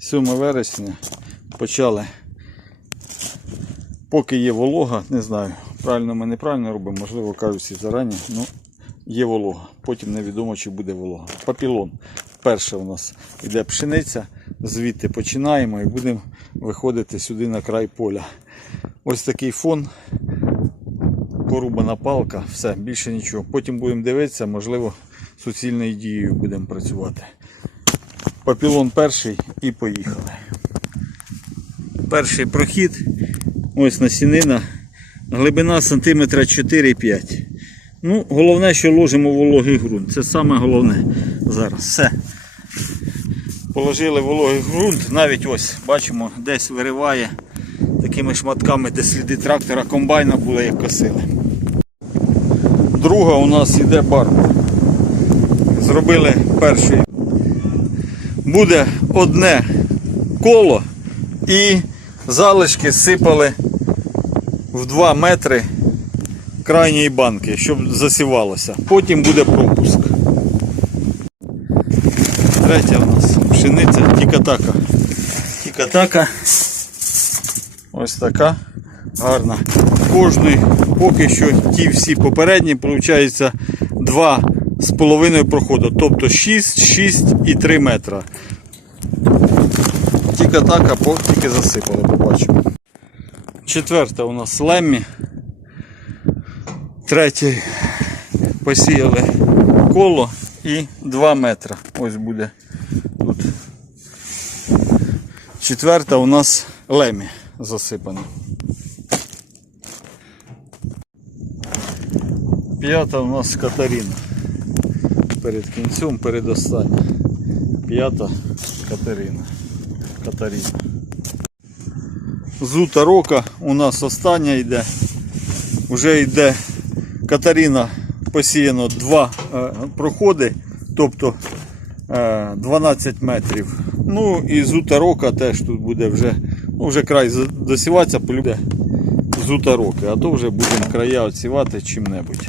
7 вересня почали. Поки є волога, не знаю, правильно ми неправильно робимо, можливо, кажуть всі зарані, ну є волога. Потім невідомо, чи буде волога. Папілон. Перше у нас йде пшениця, звідти починаємо і будемо виходити сюди на край поля. Ось такий фон, порубана палка, все, більше нічого. Потім будемо дивитися, можливо, суцільною дією будемо працювати. Папілон перший і поїхали. Перший прохід. Ось насінина. Глибина сантиметра 4-5. Ну, головне, що ложимо вологий ґрунт. Це саме головне зараз. Все. Положили вологий ґрунт, навіть ось бачимо, десь вириває такими шматками, де сліди трактора, комбайна були, як косили. Друга у нас йде барба. Зробили перший. Буде одне коло і залишки сипали в 2 метри крайньої банки, щоб засівалося. Потім буде пропуск. Третя у нас пшениця тікатака. Тікатака. Ось така гарна. Кожний, поки що ті всі попередні, виходить, два з половиною проходу. Тобто 6, 6 і 3 метра. Тікатака по- тільки засипали, побачимо. Четверта у нас леммі. Третій посіяли коло і 2 метри. Ось буде тут. Четверта у нас лемі засипана. П'ята у нас Катаріна. Перед кінцем, перед останнім. П'ята Катерина. Катаріна. Зута рока у нас остання йде. Вже йде Катаріна посіяно два е, проходи, тобто е, 12 метрів. Ну і зута рока теж тут буде вже, ну вже край досіватися, полюбе зута роки, а то вже будемо края оцівати чим-небудь.